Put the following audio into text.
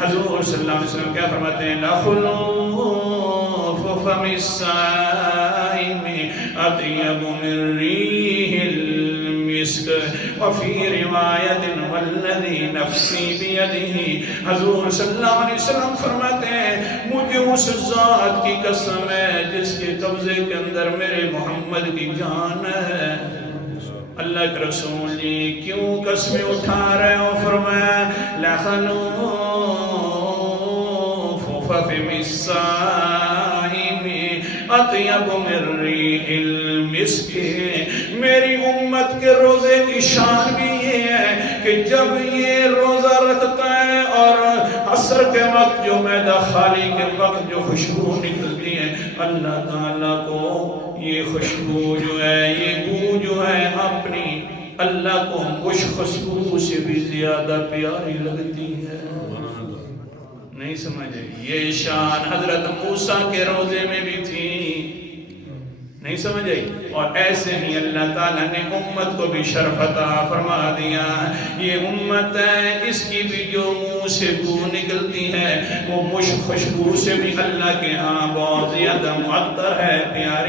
حضور صلی اللہ علیہ وسلم کیا فرماتے ہیں؟ لَخُلُوفُ فَمِ الصَّائِمِ أَطْيَبُ مِن رِّيحِ الْمِسْكِ وَفِي رِوَایَةٍ وَالَّذِي نَفْسِي بِيَدِهِ۔ حضور صلی اللہ علیہ وسلم فرماتے ہیں مجھے اس ذات کی قسم ہے جس کے قبضے کے اندر میرے محمد کی جان ہے۔ اللہ کے رسول جی کیوں قسمیں اٹھا رہے ہو؟ فرمایا لَخَلُوفُ فَمِ الصَّائِمِ أَطْيَبُ مِن رِّيحِ الْمِسْكِ۔ میری امت کے روزے کی شان بھی یہ ہے کہ جب یہ روزہ رکھتا ہے اور عصر کے وقت جو معدہ خالی کے وقت جو خوشبو نکلتی ہے، اللہ تعالیٰ کو یہ خوشبو جو ہے، یہ بو جو ہے اپنی اللہ کو خوش خوشبو سے بھی زیادہ پیاری لگتی ہے۔ نہیں سمجھے؟ یہ شان حضرت موسیٰ کے روزے میں بھی تھی، نہیں سمجھے؟ اور ایسے ہی اللہ تعالیٰ نے امت کو بھی شرف عطا فرما دیا۔ یہ امت ہے، اس کی بھی جو منہ سے بو نکلتی ہے وہ خوشبو سے بھی اللہ کے ہاں بہت زیادہ معطر ہے، پیاری